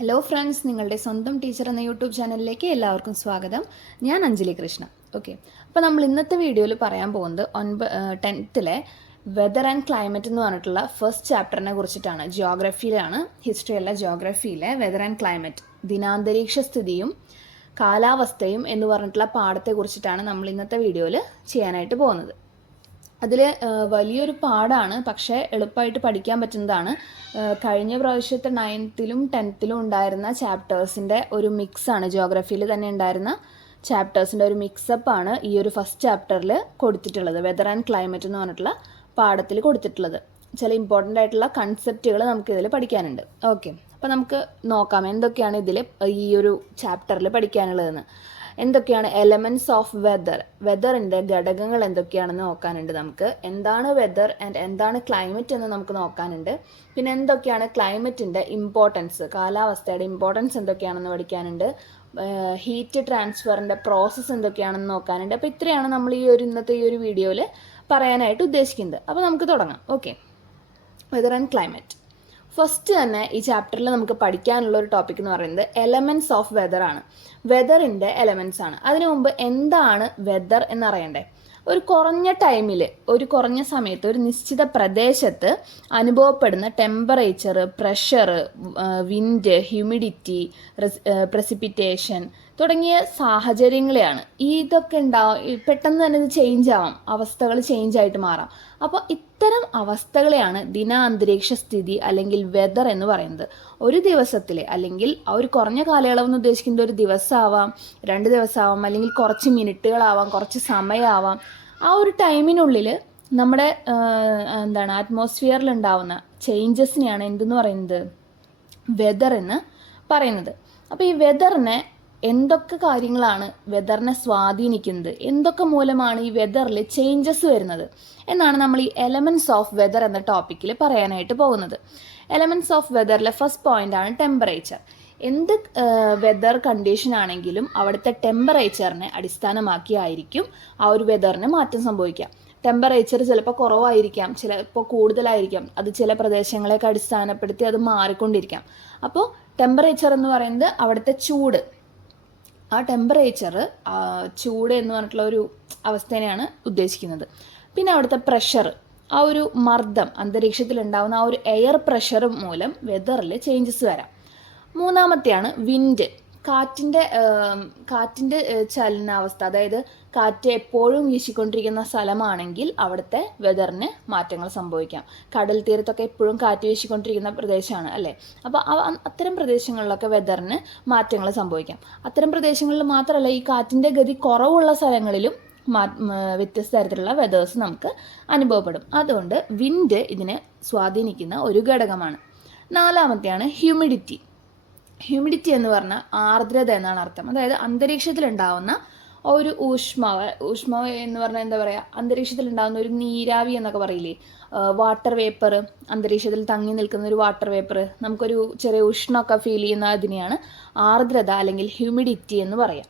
Hello friends, നിങ്ങളുടെ സ്വന്തം teacher എന്ന യൂട്യൂബ് ചാനലിലേക്ക് എല്ലാവർക്കും സ്വാഗതം. ഞാൻ അഞ്ജലി കൃഷ്ണ. ഓക്കെ, അപ്പോൾ നമ്മൾ ഇന്നത്തെ വീഡിയോയിൽ പറയാൻ പോകുന്നത് 10th വെതർ ആൻഡ് ക്ലൈമറ്റ് എന്ന് പറഞ്ഞിട്ടുള്ള ഫസ്റ്റ് ചാപ്റ്ററിനെ കുറിച്ചിട്ടാണ്. ജിയോഗ്രഫിയിലാണ്, ഹിസ്റ്ററി അല്ല, ജിയോഗ്രഫിയിലെ വെതർ ആൻഡ് ക്ലൈമറ്റ്, ദിനാന്തരീക്ഷ സ്ഥിതിയും കാലാവസ്ഥയും എന്ന് പറഞ്ഞിട്ടുള്ള പാഠത്തെ കുറിച്ചിട്ടാണ് നമ്മൾ ഇന്നത്തെ വീഡിയോയിൽ ചെയ്യാനായിട്ട് പോകുന്നത്. അതിൽ വലിയൊരു പാഠമാണ്, പക്ഷേ എളുപ്പമായിട്ട് പഠിക്കാൻ പറ്റുന്നതാണ്. കഴിഞ്ഞ പ്രാവശ്യത്തെ 9th-ലും 10th-ലും ഉണ്ടായിരുന്ന ചാപ്റ്റേഴ്സിൻ്റെ ഒരു മിക്സാണ്, ജിയോഗ്രഫിയിൽ തന്നെ ഉണ്ടായിരുന്ന ചാപ്റ്റേഴ്സിൻ്റെ ഒരു മിക്സപ്പാണ് ഈ ഒരു ഫസ്റ്റ് ചാപ്റ്ററിൽ കൊടുത്തിട്ടുള്ളത്. വെതർ ആൻഡ് ക്ലൈമറ്റ് എന്ന് പറഞ്ഞിട്ടുള്ള പാഠത്തിൽ കൊടുത്തിട്ടുള്ളത്. ചില ഇമ്പോർട്ടൻ്റ് ആയിട്ടുള്ള കൺസെപ്റ്റുകൾ നമുക്കിതിൽ പഠിക്കാനുണ്ട്. ഓക്കെ, അപ്പോൾ നമുക്ക് നോക്കാം എന്തൊക്കെയാണ് ഇതിൽ ഈ ഒരു ചാപ്റ്ററിൽ പഠിക്കാനുള്ളതെന്ന്. എന്തൊക്കെയാണ് എലമെൻറ്റ്സ് ഓഫ് വെതർ, വെതറിൻ്റെ ഘടകങ്ങൾ എന്തൊക്കെയാണെന്ന് നോക്കാനുണ്ട് നമുക്ക്. എന്താണ് വെതർ ആൻഡ് എന്താണ് ക്ലൈമറ്റ് എന്ന് നമുക്ക് നോക്കാനുണ്ട്. പിന്നെ എന്തൊക്കെയാണ് ക്ലൈമറ്റിൻ്റെ ഇമ്പോർട്ടൻസ്, കാലാവസ്ഥയുടെ ഇമ്പോർട്ടൻസ് എന്തൊക്കെയാണെന്ന് പഠിക്കാനുണ്ട്. ഹീറ്റ് ട്രാൻസ്ഫറിൻ്റെ പ്രോസസ്സ് എന്തൊക്കെയാണെന്ന് നോക്കാനുണ്ട്. അപ്പോൾ ഇത്രയാണ് നമ്മൾ ഇന്നത്തെ ഈ ഒരു വീഡിയോയിൽ പറയാനായിട്ട് ഉദ്ദേശിക്കുന്നത്. അപ്പോൾ നമുക്ക് തുടങ്ങാം. Okay, weather and climate. First തന്നെ ഈ ചാപ്റ്ററിൽ നമുക്ക് പഠിക്കാനുള്ള ഒരു ടോപ്പിക് എന്ന് പറയുന്നത് എലമെൻറ്റ്സ് ഓഫ് വെതർ ആണ്. വെതറിൻ്റെ എലമെൻറ്റ്സ് ആണ്. അതിനു മുമ്പ് എന്താണ് വെതർ എന്നറിയണ്ടേ? ഒരു കുറഞ്ഞ ടൈമിൽ, ഒരു കുറഞ്ഞ സമയത്ത്, ഒരു നിശ്ചിത പ്രദേശത്ത് അനുഭവപ്പെടുന്ന temperature, pressure, wind, humidity, precipitation തുടങ്ങിയ സാഹചര്യങ്ങളെയാണ്. ഇതൊക്കെ പെട്ടെന്ന് തന്നെ ഇത് ചേഞ്ച് ആവാം, അവസ്ഥകൾ ചേഞ്ച് ആയിട്ട് മാറാം. അപ്പോൾ ഇത്തരം അവസ്ഥകളെയാണ് ദിനാന്തരീക്ഷ സ്ഥിതി അല്ലെങ്കിൽ വെതർ എന്ന് പറയുന്നത്. ഒരു ദിവസത്തിൽ അല്ലെങ്കിൽ ആ ഒരു കുറഞ്ഞ കാലയളവെന്ന് ഉദ്ദേശിക്കുന്നത് ഒരു ദിവസമാവാം, 2 ദിവസമാവാം, അല്ലെങ്കിൽ കുറച്ച് മിനിറ്റുകളാവാം, കുറച്ച് സമയമാവാം. ആ ഒരു ടൈമിനുള്ളിൽ നമ്മുടെ അറ്റ്മോസ്ഫിയറിൽ ഉണ്ടാവുന്ന ചേഞ്ചസിനെയാണ് എന്തെന്ന് പറയുന്നത്, വെതർ എന്ന് പറയുന്നത്. അപ്പോൾ ഈ വെതറിനെ എന്തൊക്കെ കാര്യങ്ങളാണ് വെതറിനെ സ്വാധീനിക്കുന്നത്, എന്തൊക്കെ മൂലമാണ് ഈ വെതറിൽ ചേഞ്ചസ് വരുന്നത് എന്നാണ് നമ്മൾ ഈ എലമെൻറ്റ്സ് ഓഫ് വെതർ എന്ന ടോപ്പിക്കിൽ പറയാനായിട്ട് പോകുന്നത്. എലമെൻറ്റ്സ് ഓഫ് വെതറിലെ ഫസ്റ്റ് പോയിൻ്റാണ് ടെമ്പറേച്ചർ. എന്ത് വെതർ കണ്ടീഷൻ ആണെങ്കിലും അവിടുത്തെ ടെമ്പറേച്ചറിനെ അടിസ്ഥാനമാക്കിയായിരിക്കും ആ ഒരു വെതറിന് മാറ്റം സംഭവിക്കുക. ടെമ്പറേച്ചർ ചിലപ്പോൾ കുറവായിരിക്കാം, ചിലപ്പോൾ കൂടുതലായിരിക്കാം. അത് ചില പ്രദേശങ്ങളെയൊക്കെ അടിസ്ഥാനപ്പെടുത്തി അത് മാറിക്കൊണ്ടിരിക്കാം. അപ്പോൾ ടെമ്പറേച്ചർ എന്ന് പറയുന്നത് അവിടുത്തെ ചൂട്, ആ ടെമ്പറേച്ചർ, ചൂട് എന്ന് പറഞ്ഞിട്ടുള്ള ഒരു അവസ്ഥേനെയാണ് ഉദ്ദേശിക്കുന്നത്. പിന്നെ അവിടുത്തെ പ്രഷർ, ആ ഒരു മർദ്ദം, അന്തരീക്ഷത്തിൽ ഉണ്ടാകുന്ന ആ ഒരു എയർ പ്രഷർ മൂലം വെതറിൽ ചേഞ്ചസ് വരാം. മൂന്നാമത്തെയാണ് വിൻഡ്, കാറ്റിൻ്റെ ചലനാവസ്ഥ. അതായത് കാറ്റ് എപ്പോഴും വീശിക്കൊണ്ടിരിക്കുന്ന സ്ഥലമാണെങ്കിൽ അവിടുത്തെ വെതറിന് മാറ്റങ്ങൾ സംഭവിക്കാം. കടൽ തീരത്തൊക്കെ എപ്പോഴും കാറ്റ് വീശിക്കൊണ്ടിരിക്കുന്ന പ്രദേശമാണ് അല്ലേ? അപ്പോൾ അത്തരം പ്രദേശങ്ങളിലൊക്കെ വെതറിന് മാറ്റങ്ങൾ സംഭവിക്കാം. അത്തരം പ്രദേശങ്ങളിൽ മാത്രമല്ല, ഈ കാറ്റിൻ്റെ ഗതി കുറവുള്ള സ്ഥലങ്ങളിലും വ്യത്യസ്ത തരത്തിലുള്ള വെതേഴ്സ് നമുക്ക് അനുഭവപ്പെടും. അതുകൊണ്ട് വിൻഡ് ഇതിനെ സ്വാധീനിക്കുന്ന ഒരു ഘടകമാണ്. നാലാമത്തെയാണ് ഹ്യൂമിഡിറ്റി. ഹ്യൂമിഡിറ്റി എന്ന് പറഞ്ഞാൽ ആർദ്രത എന്നാണ് അർത്ഥം. അതായത് അന്തരീക്ഷത്തിലുണ്ടാവുന്ന ഒരു ഊഷ്മാവ് എന്ന് പറഞ്ഞാൽ എന്താ പറയുക, അന്തരീക്ഷത്തിലുണ്ടാകുന്ന ഒരു നീരാവി എന്നൊക്കെ പറയില്ലേ, വാട്ടർ വേപ്പർ, അന്തരീക്ഷത്തിൽ തങ്ങി നിൽക്കുന്ന ഒരു വാട്ടർ വേപ്പർ, നമുക്കൊരു ചെറിയ ഉഷ്ണമൊക്കെ ഫീൽ ചെയ്യുന്ന അതിനെയാണ് ആർദ്രത അല്ലെങ്കിൽ ഹ്യൂമിഡിറ്റി എന്ന് പറയാം.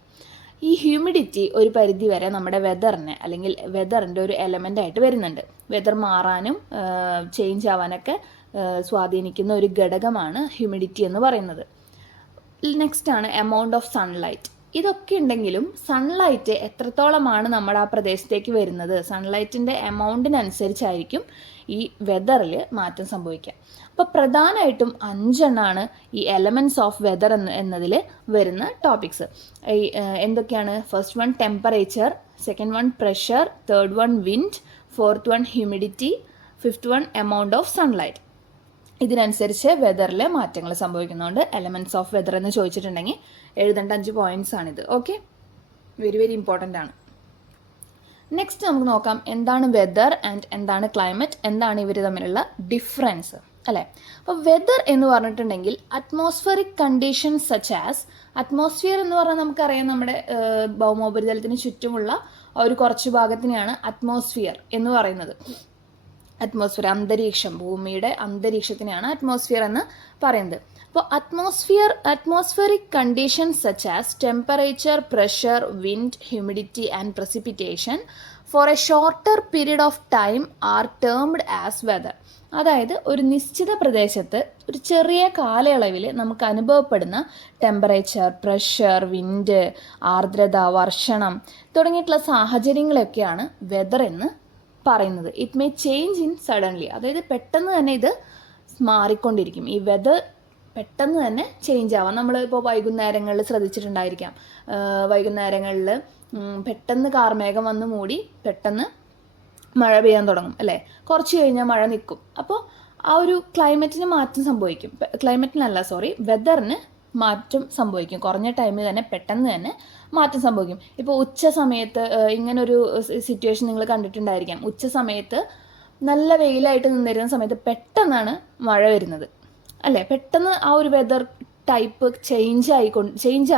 ഈ ഹ്യൂമിഡിറ്റി ഒരു പരിധി വരെ നമ്മുടെ വെതറിനെ അല്ലെങ്കിൽ വെതറിൻ്റെ ഒരു എലമെൻ്റ് ആയിട്ട് വരുന്നുണ്ട്. വെതർ മാറാനും ചേഞ്ച് ആവാനൊക്കെ സ്വാധീനിക്കുന്ന ഒരു ഘടകമാണ് ഹ്യൂമിഡിറ്റി എന്ന് പറയുന്നത്. നെക്സ്റ്റ് ആണ് എമൗണ്ട് ഓഫ് സൺലൈറ്റ്. ഇതൊക്കെ ഉണ്ടെങ്കിലും സൺലൈറ്റ് എത്രത്തോളമാണ് നമ്മുടെ ആ പ്രദേശത്തേക്ക് വരുന്നത്, സൺലൈറ്റിൻ്റെ എമൗണ്ടിനനുസരിച്ചായിരിക്കും ഈ വെതറിൽ മാറ്റം സംഭവിക്കുക. അപ്പോൾ പ്രധാനമായിട്ടും 5 എണ്ണമാണ് ഈ എലമെൻറ്റ്സ് ഓഫ് വെതർ എന്നതിൽ വരുന്ന ടോപ്പിക്സ്. എന്തൊക്കെയാണ്? First one temperature, second one pressure, third one wind, fourth one humidity, fifth one amount of sunlight. ഇതിനനുസരിച്ച് വെതറിൽ മാറ്റങ്ങൾ സംഭവിക്കുന്നതുകൊണ്ട് എലമെൻറ്റ്സ് ഓഫ് വെതർ എന്ന് ചോദിച്ചിട്ടുണ്ടെങ്കിൽ എഴുതേണ്ട 5 പോയിന്റ്സ് ആണിത്. ഓക്കെ, വെരി വെരി ഇമ്പോർട്ടൻ്റ് ആണ്. നെക്സ്റ്റ് നമുക്ക് നോക്കാം എന്താണ് വെതർ ആൻഡ് എന്താണ് ക്ലൈമറ്റ്, എന്താണ് ഇവർ തമ്മിലുള്ള ഡിഫറൻസ് അല്ലേ? അപ്പോൾ വെതർ എന്ന് പറഞ്ഞിട്ടുണ്ടെങ്കിൽ atmospheric conditions such as, atmosphere എന്ന് പറഞ്ഞാൽ നമുക്കറിയാം നമ്മുടെ ഭൗമോപരിതലത്തിന് ചുറ്റുമുള്ള ഒരു കുറച്ച് ഭാഗത്തിനെയാണ് അറ്റ്മോസ്ഫിയർ എന്ന് പറയുന്നത്. അറ്റ്മോസ്ഫിയർ, അന്തരീക്ഷം, ഭൂമിയുടെ അന്തരീക്ഷത്തിനെയാണ് അറ്റ്മോസ്ഫിയർ എന്ന് പറയുന്നത്. അപ്പോൾ atmospheric conditions such as temperature, pressure, wind, humidity and precipitation for a shorter period of time are termed as weather. അതായത് ഒരു നിശ്ചിത പ്രദേശത്ത് ഒരു ചെറിയ കാലയളവിൽ നമുക്ക് അനുഭവപ്പെടുന്ന ടെമ്പറേച്ചർ, പ്രഷർ, വിൻഡ്, ആർദ്രത, വർഷണം തുടങ്ങിയിട്ടുള്ള സാഹചര്യങ്ങളൊക്കെയാണ് വെതർ എന്ന് പറയുന്നത്. It may change in suddenly, അതായത് പെട്ടെന്ന് തന്നെ ഇത് മാറിക്കൊണ്ടിരിക്കും. ഈ വെതർ പെട്ടെന്ന് തന്നെ ചേഞ്ച് ആവാം. നമ്മൾ ഇപ്പോൾ വൈകുന്നേരങ്ങളിൽ ശ്രദ്ധിച്ചിട്ടുണ്ടായിരിക്കാം, വൈകുന്നേരങ്ങളിൽ പെട്ടെന്ന് കാർമേഘം വന്ന് മൂടി പെട്ടെന്ന് മഴ പെയ്യാൻ തുടങ്ങും അല്ലേ, കുറച്ച് കഴിഞ്ഞാൽ മഴ നിൽക്കും. അപ്പോൾ ആ ഒരു ക്ലൈമറ്റിന് മാറ്റം സംഭവിക്കും. വെതറിന് മാറ്റം സംഭവിക്കും. കുറഞ്ഞ ടൈമിൽ തന്നെ പെട്ടെന്ന് തന്നെ മാറ്റം സംഭവിക്കും. ഇപ്പോൾ ഉച്ച സമയത്ത് ഇങ്ങനൊരു സിറ്റുവേഷൻ നിങ്ങൾ കണ്ടിട്ടുണ്ടായിരിക്കാം. ഉച്ച സമയത്ത് നല്ല വെയിലായിട്ട് നിന്നിരുന്ന സമയത്ത് പെട്ടെന്നാണ് മഴ വരുന്നത് അല്ലേ, പെട്ടെന്ന് ആ ഒരു വെതർ ടൈപ്പ് ചേഞ്ച്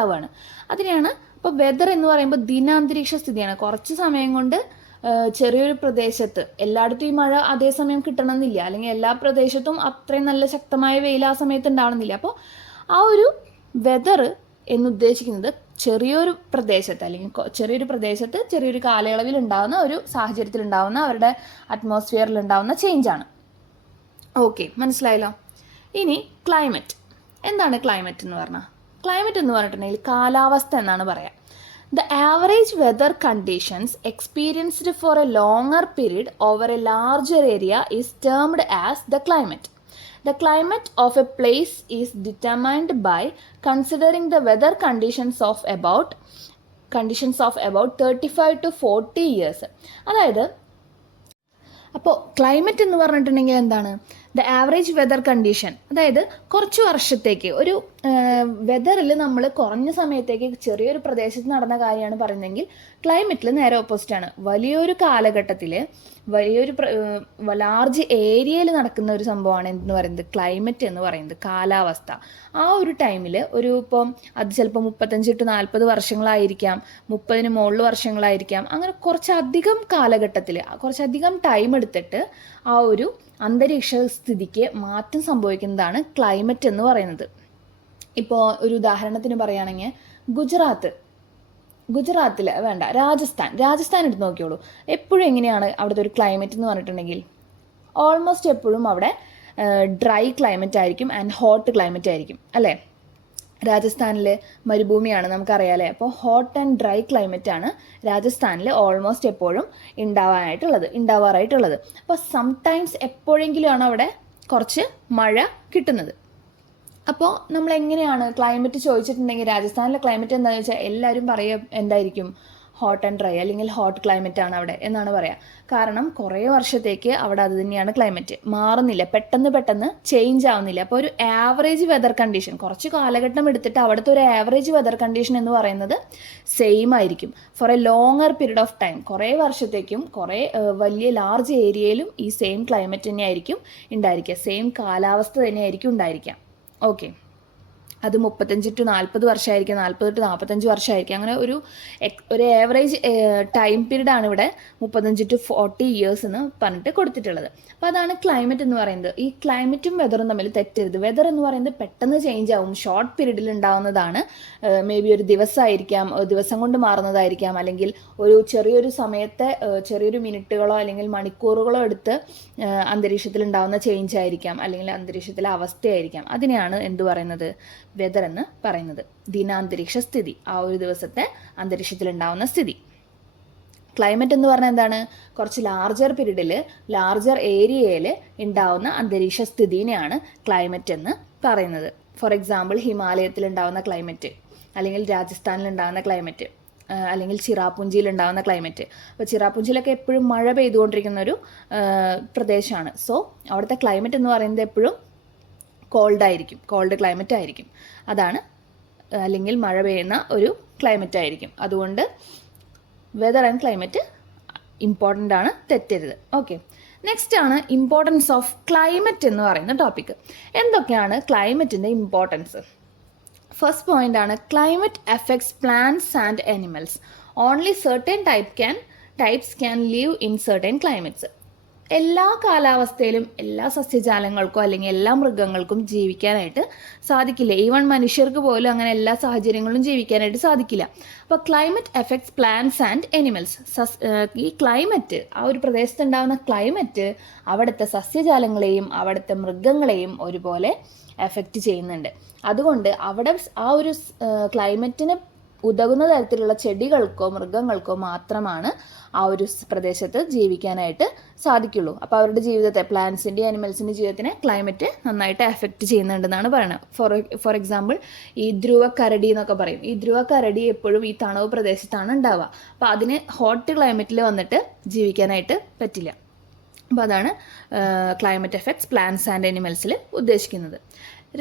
ആവുകയാണ്. അതിനെയാണ് ഇപ്പോൾ വെതർ എന്ന് പറയുമ്പോൾ ദിനാന്തരീക്ഷ സ്ഥിതിയാണ്. കുറച്ച് സമയം കൊണ്ട് ചെറിയൊരു പ്രദേശത്ത് എല്ലായിടത്തും ഈ മഴ അതേസമയം കിട്ടണമെന്നില്ല, അല്ലെങ്കിൽ എല്ലാ പ്രദേശത്തും അത്രയും നല്ല ശക്തമായ വെയിൽ ആ സമയത്ത് ഉണ്ടാവണമെന്നില്ല. അപ്പോൾ ആ ഒരു വെതർ എന്നുദ്ദേശിക്കുന്നത് ചെറിയൊരു പ്രദേശത്ത് അല്ലെങ്കിൽ ചെറിയൊരു കാലയളവിൽ ഉണ്ടാകുന്ന ഒരു സാഹചര്യത്തിൽ ഉണ്ടാകുന്ന അവരുടെ അറ്റ്മോസ്ഫിയറിൽ ഉണ്ടാകുന്ന ചേഞ്ചാണ്. ഓക്കെ, മനസ്സിലായല്ലോ. ഇനി ക്ലൈമറ്റ് എന്താണ്? ക്ലൈമറ്റ് എന്ന് പറഞ്ഞാൽ പറഞ്ഞിട്ടുണ്ടെങ്കിൽ കാലാവസ്ഥ എന്നാണ് പറയാം. The average weather conditions experienced for a longer period over a larger area is termed as the climate. The climate of a place is determined by considering the weather conditions of about 35 to 40 years. അതായത് അപ്പോൾ climate എന്ന് പറഞ്ഞിട്ടുണ്ടെങ്കിൽ എന്താണ്? The average weather condition, അതായത് കുറച്ച് വർഷത്തേക്ക് ഒരു വെതറിൽ നമ്മൾ കുറഞ്ഞ സമയത്തേക്ക് ചെറിയൊരു പ്രദേശത്ത് നടന്ന കാര്യമാണ് പറയുന്നതെങ്കിൽ ക്ലൈമറ്റിൽ നേരെ ഓപ്പോസിറ്റാണ്. വലിയൊരു കാലഘട്ടത്തിൽ ലാർജ് ഏരിയയിൽ നടക്കുന്ന ഒരു സംഭവമാണ് എന്ന് പറയുന്നത് ക്ലൈമറ്റ് എന്ന് പറയുന്നത്, കാലാവസ്ഥ. ആ ഒരു ടൈമിൽ ഇപ്പം അത് ചിലപ്പോൾ 35 to 40 വർഷങ്ങളായിരിക്കാം, 30 മുകളിൽ വർഷങ്ങളായിരിക്കാം. അങ്ങനെ കുറച്ചധികം കാലഘട്ടത്തിൽ കുറച്ചധികം ടൈം എടുത്തിട്ട് ആ ഒരു അന്തരീക്ഷ സ്ഥിതിക്ക് മാറ്റം സംഭവിക്കുന്നതാണ് ക്ലൈമറ്റ് എന്ന് പറയുന്നത്. ഇപ്പോൾ ഒരു ഉദാഹരണത്തിന് പറയുകയാണെങ്കിൽ രാജസ്ഥാൻ എടുത്ത് നോക്കിയോളൂ. എപ്പോഴും എങ്ങനെയാണ് അവിടുത്തെ ഒരു ക്ലൈമറ്റ് എന്ന് പറഞ്ഞിട്ടുണ്ടെങ്കിൽ ഓൾമോസ്റ്റ് എപ്പോഴും അവിടെ ഡ്രൈ ക്ലൈമറ്റ് ആയിരിക്കും ആൻഡ് ഹോട്ട് ക്ലൈമറ്റ് ആയിരിക്കും അല്ലേ. രാജസ്ഥാനിൽ മരുഭൂമിയാണ് നമുക്കറിയാമല്ലേ. അപ്പോൾ ഹോട്ട് ആൻഡ് ഡ്രൈ ക്ലൈമറ്റ് ആണ് രാജസ്ഥാനിൽ ഓൾമോസ്റ്റ് എപ്പോഴും ഉണ്ടാവാറായിട്ടുള്ളത്. അപ്പോൾ സംടൈംസ് എപ്പോഴെങ്കിലുമാണ് അവിടെ കുറച്ച് മഴ കിട്ടുന്നത്. അപ്പോൾ നമ്മൾ എങ്ങനെയാണ് ക്ലൈമറ്റ് ചോദിച്ചിട്ടുണ്ടെങ്കിൽ രാജസ്ഥാനിലെ ക്ലൈമറ്റ് എന്താണെന്ന് വെച്ചാൽ എല്ലാവരും പറയുക എന്തായിരിക്കും? ഹോട്ട് ആൻഡ് ഡ്രൈ അല്ലെങ്കിൽ ഹോട്ട് ക്ലൈമറ്റ് ആണ് അവിടെ എന്നാണ് പറയുക. കാരണം കുറേ വർഷത്തേക്ക് അവിടെ അത് തന്നെയാണ് ക്ലൈമറ്റ്, മാറുന്നില്ല, പെട്ടെന്ന് ചേഞ്ച് ആവുന്നില്ല. അപ്പോൾ ഒരു ആവറേജ് വെതർ കണ്ടീഷൻ, കുറച്ച് കാലഘട്ടം എടുത്തിട്ട് അവിടുത്തെ ഒരു ആവറേജ് വെതർ കണ്ടീഷൻ എന്ന് പറയുന്നത് സെയിം ആയിരിക്കും for a longer period of time. കുറേ വർഷത്തേക്കും വലിയ ലാർജ് ഏരിയയിലും ഈ സെയിം ക്ലൈമറ്റ് തന്നെയായിരിക്കും ഉണ്ടായിരിക്കുക, സെയിം കാലാവസ്ഥ തന്നെയായിരിക്കും ഉണ്ടായിരിക്കുക. ഓക്കെ, അത് 35 to 40 വർഷമായിരിക്കും, 40 to 45 വർഷമായിരിക്കും. അങ്ങനെ ഒരു ആവറേജ് ടൈം പീരീഡാണ് ഇവിടെ 35 to 40 ഇയേഴ്സ് എന്ന് പറഞ്ഞിട്ട് കൊടുത്തിട്ടുള്ളത്. അപ്പോൾ അതാണ് ക്ലൈമറ്റ് എന്ന് പറയുന്നത്. ഈ ക്ലൈമറ്റും വെതറും തമ്മിൽ തെറ്റരുത്. വെതർ എന്ന് പറയുന്നത് പെട്ടെന്ന് ചേഞ്ച് ആവും, ഷോർട്ട് പീരീഡിൽ ഉണ്ടാവുന്നതാണ്. മേ ബി ഒരു ദിവസമായിരിക്കാം, ദിവസം കൊണ്ട് മാറുന്നതായിരിക്കാം, അല്ലെങ്കിൽ ഒരു ചെറിയൊരു സമയത്തെ ചെറിയൊരു മിനിറ്റുകളോ അല്ലെങ്കിൽ മണിക്കൂറുകളോ എടുത്ത് അന്തരീക്ഷത്തിൽ ഉണ്ടാവുന്ന ചേഞ്ച് ആയിരിക്കാം, അല്ലെങ്കിൽ അന്തരീക്ഷത്തിലെ അവസ്ഥയായിരിക്കാം. അതിനെയാണ് എന്ത് പറയുന്നത്? വെതർ എന്ന് പറയുന്നത്. ദിനാന്തരീക്ഷ സ്ഥിതി, ആ ഒരു ദിവസത്തെ അന്തരീക്ഷത്തിൽ ഉണ്ടാവുന്ന സ്ഥിതി. ക്ലൈമറ്റ് എന്ന് പറഞ്ഞാൽ എന്താണ്? കുറച്ച് ലാർജർ പീരീഡിൽ ലാർജർ ഏരിയയിൽ ഉണ്ടാവുന്ന അന്തരീക്ഷ സ്ഥിതിനെയാണ് ക്ലൈമറ്റ് എന്ന് പറയുന്നത്. ഫോർ എക്സാമ്പിൾ ഹിമാലയത്തിൽ ഉണ്ടാവുന്ന ക്ലൈമറ്റ്, അല്ലെങ്കിൽ രാജസ്ഥാനിൽ ഉണ്ടാകുന്ന ക്ലൈമറ്റ്, അല്ലെങ്കിൽ ചിറാപുഞ്ചിയിൽ ഉണ്ടാകുന്ന ക്ലൈമറ്റ്. അപ്പോൾ ചിറാപുഞ്ചിയിലൊക്കെ എപ്പോഴും മഴ പെയ്തുകൊണ്ടിരിക്കുന്ന ഒരു പ്രദേശമാണ്. സോ അവിടുത്തെ ക്ലൈമറ്റ് എന്ന് പറയുന്നത് എപ്പോഴും കോൾഡ് ക്ലൈമറ്റ് ആയിരിക്കും. അതാണ്, അല്ലെങ്കിൽ മഴ പെയ്യുന്ന ഒരു ക്ലൈമറ്റ് ആയിരിക്കും. അതുകൊണ്ട് വെതർ ആൻഡ് ക്ലൈമറ്റ് ഇമ്പോർട്ടൻ്റ് ആണ്, തെറ്റരുത്. ഓക്കെ, നെക്സ്റ്റ് ആണ് ഇമ്പോർട്ടൻസ് ഓഫ് ക്ലൈമറ്റ് എന്ന് പറയുന്ന ടോപ്പിക്. എന്തൊക്കെയാണ് ക്ലൈമറ്റിൻ്റെ ഇമ്പോർട്ടൻസ്? ഫസ്റ്റ് പോയിന്റ് ആണ് climate affects plants and animals. Only certain types can live in certain climates. എല്ലാ കാലാവസ്ഥയിലും എല്ലാ സസ്യജാലങ്ങൾക്കോ അല്ലെങ്കിൽ എല്ലാ മൃഗങ്ങൾക്കും ജീവിക്കാനായിട്ട് സാധിക്കില്ല. ഈവൺ മനുഷ്യർക്ക് പോലും അങ്ങനെ എല്ലാ സാഹചര്യങ്ങളിലും ജീവിക്കാനായിട്ട് സാധിക്കില്ല. അപ്പോൾ climate effects plants and animals. ഈ ക്ലൈമറ്റ്, ആ ഒരു പ്രദേശത്തുണ്ടാകുന്ന ക്ലൈമറ്റ് അവിടുത്തെ സസ്യജാലങ്ങളെയും അവിടുത്തെ മൃഗങ്ങളെയും ഒരുപോലെ എഫക്റ്റ് ചെയ്യുന്നുണ്ട്. അതുകൊണ്ട് അവിടെ ആ ഒരു ക്ലൈമറ്റിന് ഉതകുന്ന തരത്തിലുള്ള ചെടികൾക്കോ മൃഗങ്ങൾക്കോ മാത്രമാണ് ആ ഒരു പ്രദേശത്ത് ജീവിക്കാനായിട്ട് സാധിക്കുള്ളൂ. അപ്പോൾ അവരുടെ ജീവിതത്തെ, പ്ലാന്റ്സിൻ്റെ അനിമൽസിൻ്റെ ജീവിതത്തിനെ ക്ലൈമറ്റ് നന്നായിട്ട് എഫക്റ്റ് ചെയ്യുന്നുണ്ടെന്നാണ് പറയുന്നത്. ഫോർ എക്സാമ്പിൾ ഈ ധ്രുവക്കരടി എന്നൊക്കെ പറയും. ഈ ധ്രുവക്കരടി എപ്പോഴും ഈ തണുവ് പ്രദേശത്താണ് ഉണ്ടാവുക. അപ്പോൾ അതിന് ഹോട്ട് ക്ലൈമറ്റിൽ വന്നിട്ട് ജീവിക്കാനായിട്ട് പറ്റില്ല. അപ്പോൾ അതാണ് ക്ലൈമറ്റ് എഫക്ട്സ് പ്ലാന്റ്സ് ആൻഡ് അനിമൽസിൽ ഉദ്ദേശിക്കുന്നത്.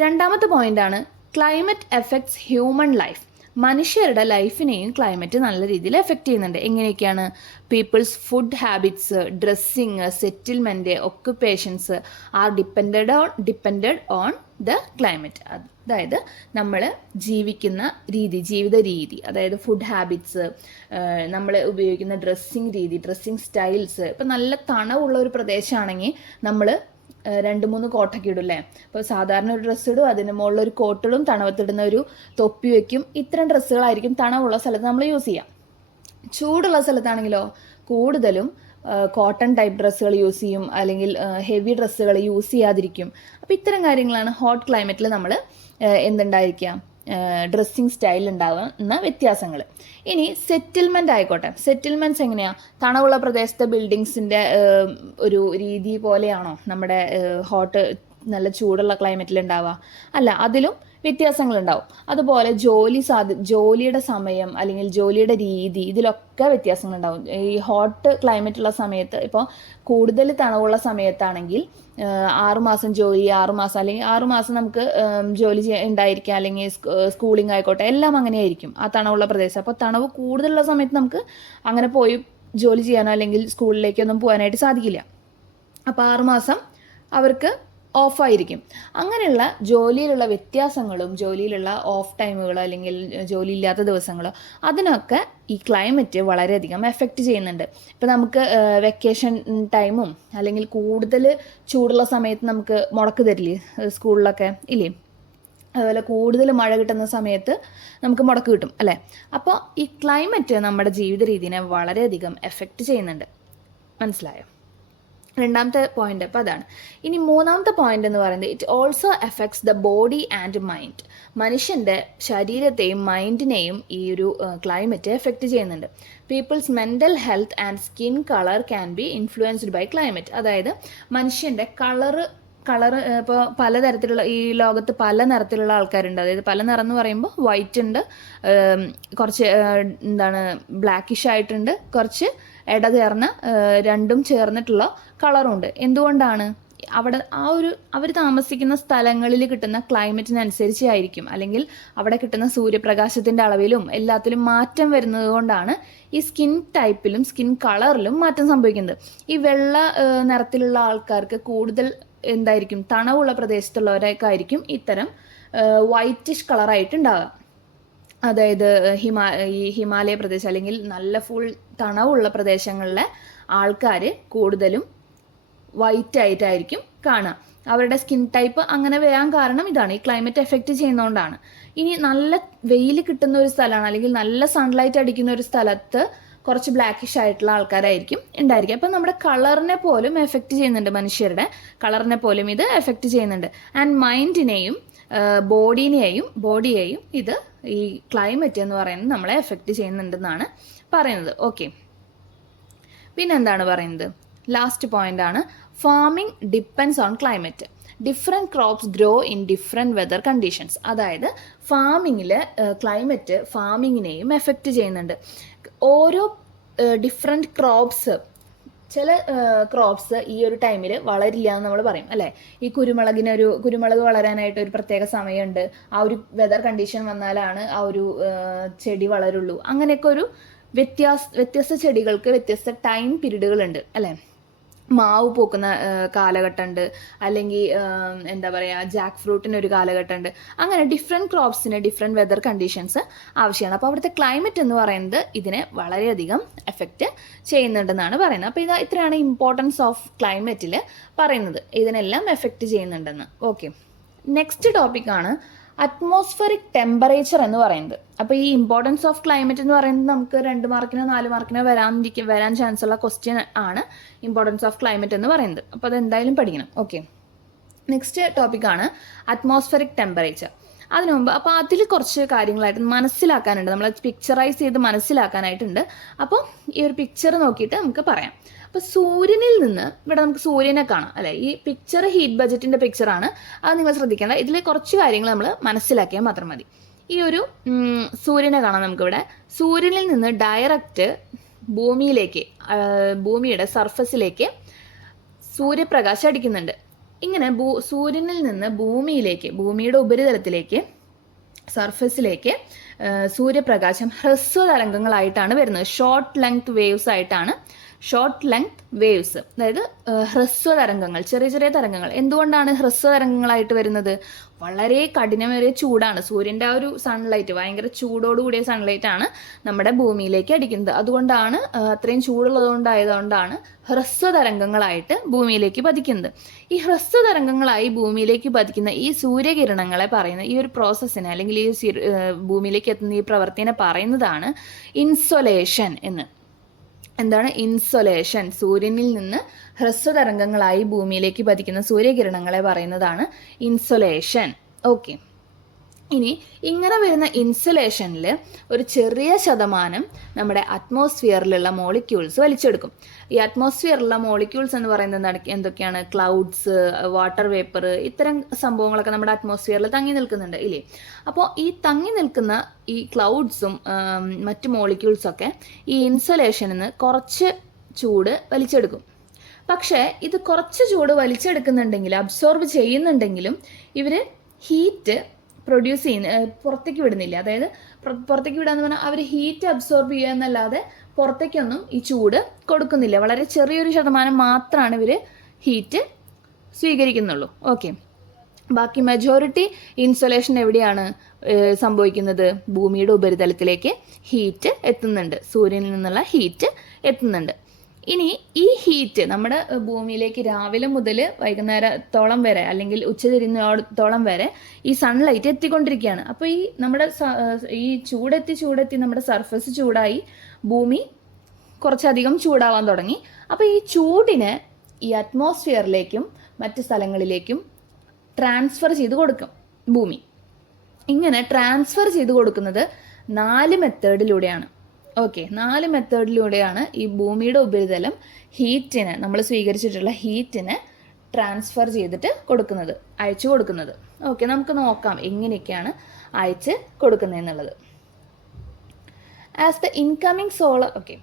രണ്ടാമത്തെ പോയിന്റാണ് ക്ലൈമറ്റ് എഫക്ട്സ് ഹ്യൂമൻ ലൈഫ്. മനുഷ്യരുടെ ലൈഫിനെയും ക്ലൈമറ്റ് നല്ല രീതിയിൽ എഫക്റ്റ് ചെയ്യുന്നുണ്ട്. എങ്ങനെയൊക്കെയാണ്? People's food habits, dressing, settlement, occupations are depend on the climate. അതായത് നമ്മൾ ജീവിക്കുന്ന രീതി, ജീവിത രീതി, അതായത് ഫുഡ് ഹാബിറ്റ്സ്, നമ്മൾ ഉപയോഗിക്കുന്ന ഡ്രസ്സിങ് രീതി, ഡ്രസ്സിങ് സ്റ്റൈൽസ്. ഇപ്പം നല്ല തണവുള്ള ഒരു പ്രദേശമാണെങ്കിൽ നമ്മൾ 2-3 കോട്ടൊക്കെ ഇടും അല്ലേ? അപ്പോൾ സാധാരണ ഒരു ഡ്രസ്സ് ഇടും, അതിന് മുകളിൽ ഒരു കോട്ടിടും, തണുപ്പത്തിടുന്ന ഒരു തൊപ്പി വയ്ക്കും. ഇത്തരം ഡ്രസ്സുകളായിരിക്കും തണവുള്ള സ്ഥലത്ത് നമ്മൾ യൂസ് ചെയ്യാം. ചൂടുള്ള സ്ഥലത്താണെങ്കിലോ കൂടുതലും കോട്ടൺ ടൈപ്പ് ഡ്രസ്സുകൾ യൂസ് ചെയ്യും, അല്ലെങ്കിൽ ഹെവി ഡ്രസ്സുകൾ യൂസ് ചെയ്യാതിരിക്കും. അപ്പോൾ ഇത്തരം കാര്യങ്ങളാണ് ഹോട്ട് ക്ലൈമറ്റിൽ നമ്മൾ എന്തുണ്ടായിരിക്കുക, ഡ്രസ്സിങ് സ്റ്റൈൽ ഉണ്ടാകുന്ന വ്യത്യാസങ്ങൾ. ഇനി സെറ്റിൽമെൻ്റ് ആയിക്കോട്ടെ. സെറ്റിൽമെൻറ്റ്സ് എങ്ങനെയാണ്? തണവുള്ള പ്രദേശത്തെ ബിൽഡിങ്സിൻ്റെ ഒരു രീതി പോലെയാണോ നമ്മുടെ ഹോട്ട് നല്ല ചൂടുള്ള ക്ലൈമറ്റിൽ ഉണ്ടാവുക? അല്ല, അതിലും വ്യത്യാസങ്ങളുണ്ടാവും. അതുപോലെ ജോലിയുടെ സമയം അല്ലെങ്കിൽ ജോലിയുടെ രീതി, ഇതിലൊക്കെ വ്യത്യാസങ്ങളുണ്ടാവും. ഈ ഹോട്ട് ക്ലൈമറ്റുള്ള സമയത്ത്, ഇപ്പോൾ കൂടുതൽ തണവുള്ള സമയത്താണെങ്കിൽ 6 മാസം ജോലി, 6 മാസം അല്ലെങ്കിൽ 6 മാസം നമുക്ക് ജോലി ഉണ്ടായിരിക്കാം, അല്ലെങ്കിൽ സ്കൂളിംഗ് ആയിക്കോട്ടെ, എല്ലാം അങ്ങനെയായിരിക്കും ആ തണവുള്ള പ്രദേശം. അപ്പോൾ തണവ് കൂടുതലുള്ള സമയത്ത് നമുക്ക് അങ്ങനെ പോയി ജോലി ചെയ്യാനോ അല്ലെങ്കിൽ സ്കൂളിലേക്കൊന്നും പോകാനായിട്ട് സാധിക്കില്ല. അപ്പോൾ 6 മാസം അവർക്ക് ഓഫായിരിക്കും. അങ്ങനെയുള്ള ജോലിയിലുള്ള വ്യത്യാസങ്ങളും ജോലിയിലുള്ള ഓഫ് ടൈമുകളോ അല്ലെങ്കിൽ ജോലി ഇല്ലാത്ത ദിവസങ്ങളോ, അതിനൊക്കെ ഈ ക്ലൈമറ്റ് വളരെയധികം എഫക്റ്റ് ചെയ്യുന്നുണ്ട്. ഇപ്പോൾ നമുക്ക് വെക്കേഷൻ ടൈമും അല്ലെങ്കിൽ കൂടുതൽ ചൂടുള്ള സമയത്ത് നമുക്ക് മുടക്ക് തരില്ലേ സ്കൂളിലൊക്കെ ഇല്ലേ? അതുപോലെ കൂടുതൽ മഴ കിട്ടുന്ന സമയത്ത് നമുക്ക് മുടക്ക് കിട്ടും അല്ലേ? അപ്പോൾ ഈ ക്ലൈമറ്റ് നമ്മുടെ ജീവിത രീതിനെ വളരെയധികം എഫക്റ്റ് ചെയ്യുന്നുണ്ട്. മനസ്സിലായോ? രണ്ടാമത്തെ പോയിന്റ് അപ്പോൾ അതാണ്. ഇനി മൂന്നാമത്തെ പോയിന്റ് എന്ന് പറയുന്നത് it also affects the body and mind. മനുഷ്യൻ്റെ ശരീരത്തെയും മൈൻഡിനെയും ഈ ഒരു ക്ലൈമറ്റ് എഫക്റ്റ് ചെയ്യുന്നുണ്ട്. People's mental health and skin colour can be influenced by climate. അതായത് മനുഷ്യൻ്റെ കളറ് ഇപ്പോൾ പലതരത്തിലുള്ള, ഈ ലോകത്ത് പല നിറത്തിലുള്ള ആൾക്കാരുണ്ട്. അതായത് പല നിറം എന്ന് പറയുമ്പോൾ വൈറ്റ് ഉണ്ട്, കുറച്ച് ബ്ലാക്കിഷ് ആയിട്ടുണ്ട്, കുറച്ച് ഇടചേർന്ന രണ്ടും ചേർന്നിട്ടുള്ള കളറുണ്ട്. എന്തുകൊണ്ടാണ്? അവിടെ അവർ താമസിക്കുന്ന സ്ഥലങ്ങളിൽ കിട്ടുന്ന ക്ലൈമറ്റിനനുസരിച്ചായിരിക്കും, അല്ലെങ്കിൽ അവിടെ കിട്ടുന്ന സൂര്യപ്രകാശത്തിൻ്റെ അളവിലും എല്ലാത്തിലും മാറ്റം വരുന്നത് കൊണ്ടാണ് ഈ സ്കിൻ ടൈപ്പിലും സ്കിൻ കളറിലും മാറ്റം സംഭവിക്കുന്നത്. ഈ വെള്ള നിറത്തിലുള്ള ആൾക്കാർക്ക് കൂടുതൽ എന്തായിരിക്കും, തണവുള്ള പ്രദേശത്തുള്ളവരൊക്കെ ആയിരിക്കും ഇത്തരം വൈറ്റിഷ് കളറായിട്ടുണ്ടാവുക. അതായത് ഈ ഹിമാലയ പ്രദേശം അല്ലെങ്കിൽ നല്ല ഫുൾ തണവുള്ള പ്രദേശങ്ങളിലെ ആൾക്കാർ കൂടുതലും വൈറ്റ് ആയിട്ടായിരിക്കും കാണുക. അവരുടെ സ്കിൻ ടൈപ്പ് അങ്ങനെ വരാൻ കാരണം ഇതാണ്, ഈ ക്ലൈമറ്റ് എഫക്റ്റ് ചെയ്യുന്നതുകൊണ്ടാണ്. ഇനി നല്ല വെയിൽ കിട്ടുന്ന ഒരു സ്ഥലമാണ് അല്ലെങ്കിൽ നല്ല സൺലൈറ്റ് അടിക്കുന്ന ഒരു സ്ഥലത്ത് കുറച്ച് ബ്ലാക്കിഷ് ആയിട്ടുള്ള ആൾക്കാരായിരിക്കും ഉണ്ടായിരിക്കുക. അപ്പം നമ്മുടെ കളറിനെ പോലും എഫക്റ്റ് ചെയ്യുന്നുണ്ട്, മനുഷ്യരുടെ കളറിനെ പോലും ഇത് എഫക്റ്റ് ചെയ്യുന്നുണ്ട്. ആൻഡ് മൈൻഡിനെയും ബോഡിയെയും ഇത് ഈ ക്ലൈമറ്റ് എന്ന് പറയുന്നത് നമ്മളെ എഫക്റ്റ് ചെയ്യുന്നുണ്ടെന്നാണ് പറയുന്നത്. ഓക്കെ, പിന്നെന്താണ് പറയുന്നത്? ലാസ്റ്റ് പോയിന്റ് ആണ് farming depends on climate. Different crops grow in different weather conditions. അതായത് ഫാമിങ്ങിൽ ക്ലൈമറ്റ് ഫാമിങ്ങിനെയും എഫക്റ്റ് ചെയ്യുന്നുണ്ട്. ഓരോ ഡിഫറെൻറ്റ് ക്രോപ്സ്, ചില ക്രോപ്സ് ഈ ഒരു ടൈമിൽ വളരില്ല എന്ന് നമ്മൾ പറയും അല്ലേ? ഈ കുരുമുളക് വളരാനായിട്ട് ഒരു പ്രത്യേക സമയമുണ്ട്. ആ ഒരു വെതർ കണ്ടീഷൻ വന്നാലാണ് ആ ഒരു ചെടി വളരുള്ളൂ. അങ്ങനെയൊക്കെ ഒരു വ്യത്യസ്ത ചെടികൾക്ക് വ്യത്യസ്ത ടൈം പീരീഡുകളുണ്ട് അല്ലേ? മാവ് പൂക്കുന്ന കാലഘട്ടമുണ്ട്, അല്ലെങ്കിൽ എന്താ പറയുക ജാക്ക് ഫ്രൂട്ടിന് ഒരു കാലഘട്ടമുണ്ട്. അങ്ങനെ ഡിഫറെൻറ്റ് ക്രോപ്സിന് ഡിഫറെൻറ്റ് വെതർ കണ്ടീഷൻസ് ആവശ്യമാണ്. അപ്പോൾ അവിടുത്തെ ക്ലൈമറ്റ് എന്ന് പറയുന്നത് ഇതിനെ വളരെയധികം എഫക്റ്റ് ചെയ്യുന്നുണ്ടെന്നാണ് പറയുന്നത്. അപ്പോൾ ഇത്രയാണ് ഇമ്പോർട്ടൻസ് ഓഫ് ക്ലൈമറ്റിൽ പറയുന്നത്, ഇതിനെല്ലാം എഫക്റ്റ് ചെയ്യുന്നുണ്ടെന്ന്. ഓക്കെ, നെക്സ്റ്റ് ടോപ്പിക്കാണ് അറ്റ്മോസ്ഫറിക് ടെമ്പറേച്ചർ എന്ന് പറയുന്നത്. അപ്പോൾ ഈ ഇമ്പോർട്ടൻസ് ഓഫ് ക്ലൈമറ്റ് എന്ന് പറയുന്നത് നമുക്ക് 2 മാർക്കിനോ 4 മാർക്കിനോ വരാൻ ചാൻസ് ഉള്ള ക്വസ്റ്റ്യൻ ആണ് ഇമ്പോർട്ടൻസ് ഓഫ് ക്ലൈമറ്റ് എന്ന് പറയുന്നത്. അപ്പോൾ അത് എന്തായാലും പഠിക്കണം. ഓക്കെ, നെക്സ്റ്റ് ടോപ്പിക്കാണ് അറ്റ്മോസ്ഫറിക് ടെമ്പറേച്ചർ. അതിനു മുമ്പ് അപ്പോൾ അതിൽ കുറച്ച് കാര്യങ്ങളായിട്ട് മനസ്സിലാക്കാനുണ്ട്, നമ്മൾ പിക്ചറൈസ് ചെയ്ത് മനസ്സിലാക്കാനായിട്ടുണ്ട്. അപ്പോൾ ഈ ഒരു പിക്ചർ നോക്കിയിട്ട് നമുക്ക് പറയാം. അപ്പോൾ സൂര്യനിൽ നിന്ന് ഇവിടെ നമുക്ക് സൂര്യനെ കാണാം അല്ലേ. ഈ പിക്ചർ ഹീറ്റ് ബജറ്റിൻ്റെ പിക്ചറാണ്, അത് നിങ്ങൾ ശ്രദ്ധിക്കേണ്ട. ഇതിൽ കുറച്ച് കാര്യങ്ങൾ നമ്മൾ മനസ്സിലാക്കിയാൽ മാത്രം മതി. ഈ ഒരു സൂര്യനെ കാണാം നമുക്കിവിടെ. സൂര്യനിൽ നിന്ന് ഡയറക്റ്റ് ഭൂമിയിലേക്ക്, ഭൂമിയുടെ സർഫസിലേക്ക് സൂര്യപ്രകാശം അടിക്കുന്നുണ്ട്. ഇങ്ങനെ സൂര്യനിൽ നിന്ന് ഭൂമിയിലേക്ക്, ഭൂമിയുടെ ഉപരിതലത്തിലേക്ക്, സർഫസിലേക്ക് സൂര്യപ്രകാശം ഹ്രസ്വ തരംഗങ്ങളായിട്ടാണ് വരുന്നത്. ഷോർട്ട് ലെങ്ത് വേവ്സ് ആയിട്ടാണ്, ഷോർട്ട് ലെങ്ത് വേവ്സ്, അതായത് ഹ്രസ്വ തരംഗങ്ങൾ, ചെറിയ ചെറിയ തരംഗങ്ങൾ. എന്തുകൊണ്ടാണ് ഹ്രസ്വ തരംഗങ്ങളായിട്ട് വരുന്നത്? വളരെ കഠിനമേറിയ ചൂടാണ്, സൂര്യൻ്റെ ആ ഒരു സൺലൈറ്റ്, ഭയങ്കര ചൂടോടുകൂടിയ സൺലൈറ്റ് ആണ് നമ്മുടെ ഭൂമിയിലേക്ക് അടിക്കുന്നത്. അതുകൊണ്ടാണ് അത്രയും ചൂടുള്ളതുകൊണ്ടായതുകൊണ്ടാണ് ഹ്രസ്വ തരംഗങ്ങളായിട്ട് ഭൂമിയിലേക്ക് പതിക്കുന്നത്. ഈ ഹ്രസ്വ തരംഗങ്ങളായി ഭൂമിയിലേക്ക് പതിക്കുന്ന ഈ സൂര്യകിരണങ്ങളെ പറയുന്ന ഈ ഒരു പ്രോസസ്സിനെ, അല്ലെങ്കിൽ ഈ ഭൂമിയിലേക്ക് എത്തുന്ന ഈ പ്രവൃത്തിനെ പറയുന്നതാണ് ഇൻസൊലേഷൻ എന്ന്. എന്താണ് ഇൻസൊലേഷൻ? സൂര്യനിൽ നിന്ന് ഹ്രസ്വ തരംഗങ്ങളായി ഭൂമിയിലേക്ക് പതിക്കുന്ന സൂര്യകിരണങ്ങളെ പറയുന്നതാണ് ഇൻസൊലേഷൻ. ഓക്കെ, ഇനി ഇങ്ങനെ വരുന്ന ഇൻസുലേഷനിൽ ഒരു ചെറിയ ശതമാനം നമ്മുടെ അറ്റ്മോസ്ഫിയറിലുള്ള മോളിക്യൂൾസ് വലിച്ചെടുക്കും. ഈ അറ്റ്മോസ്ഫിയറിലുള്ള മോളിക്യൂൾസ് എന്ന് പറയുന്നത് എന്തൊക്കെയാണ്? ക്ലൗഡ്സ്, വാട്ടർ വേപ്പർ, ഇത്തരം സംഭവങ്ങളൊക്കെ നമ്മുടെ അറ്റ്മോസ്ഫിയറിൽ തങ്ങി നിൽക്കുന്നുണ്ട് ഇല്ലേ. അപ്പോൾ ഈ തങ്ങി നിൽക്കുന്ന ഈ ക്ലൗഡ്സും മറ്റു മോളിക്യൂൾസൊക്കെ ഈ ഇൻസുലേഷനിൽ നിന്ന് കുറച്ച് ചൂട് വലിച്ചെടുക്കും. പക്ഷേ ഇത് കുറച്ച് ചൂട് വലിച്ചെടുക്കുന്നുണ്ടെങ്കിൽ, അബ്സോർബ് ചെയ്യുന്നുണ്ടെങ്കിലും ഇവർ ഹീറ്റ് പ്രൊഡ്യൂസ് ചെയ്യുന്ന പുറത്തേക്ക് വിടുന്നില്ല. അതായത് പുറത്തേക്ക് വിടാന്ന് പറഞ്ഞാൽ അവർ ഹീറ്റ് അബ്സോർബ് ചെയ്യുക എന്നല്ലാതെ പുറത്തേക്കൊന്നും ഈ ചൂട് കൊടുക്കുന്നില്ല. വളരെ ചെറിയൊരു ശതമാനം മാത്രമാണ് ഇവർ ഹീറ്റ് സ്വീകരിക്കുന്നുള്ളൂ. ഓക്കെ, ബാക്കി മെജോറിറ്റി ഇൻസുലേഷൻ എവിടെയാണ് സംഭവിക്കുന്നത്? ഭൂമിയുടെ ഉപരിതലത്തിലേക്ക് ഹീറ്റ് എത്തുന്നുണ്ട്, സൂര്യനിൽ നിന്നുള്ള ഹീറ്റ് എത്തുന്നുണ്ട്. ഇനി ഈ ഹീറ്റ് നമ്മുടെ ഭൂമിയിലേക്ക് രാവിലെ മുതൽ വൈകുന്നേരത്തോളം വരെ, അല്ലെങ്കിൽ ഉച്ചതിരിഞ്ഞത്തോളം വരെ ഈ സൺലൈറ്റ് എത്തിക്കൊണ്ടിരിക്കുകയാണ്. അപ്പോൾ ഈ നമ്മുടെ ഈ ചൂടെത്തി നമ്മുടെ സർഫസ് ചൂടായി ഭൂമി കുറച്ചധികം ചൂടാവാൻ തുടങ്ങി. അപ്പോൾ ഈ ചൂടിനെ ഈ അറ്റ്മോസ്ഫിയറിലേക്കും മറ്റ് സ്ഥലങ്ങളിലേക്കും ട്രാൻസ്ഫർ ചെയ്ത് കൊടുക്കും ഭൂമി. ഇങ്ങനെ ട്രാൻസ്ഫർ ചെയ്ത് കൊടുക്കുന്നത് 4 മെത്തേഡിലൂടെയാണ്. ഓക്കെ, 4 മെത്തേഡിലൂടെയാണ് ഈ ഭൂമിയുടെ ഉപരിതലം ഹീറ്റിന്, നമ്മൾ സ്വീകരിച്ചിട്ടുള്ള ഹീറ്റിന് ട്രാൻസ്ഫർ ചെയ്തിട്ട് കൊടുക്കുന്നത്, അയച്ചു കൊടുക്കുന്നത്. ഓക്കെ, നമുക്ക് നോക്കാം എങ്ങനെയൊക്കെയാണ് അയച്ച് കൊടുക്കുന്നതെന്നുള്ളത്. As the incoming solar, okay,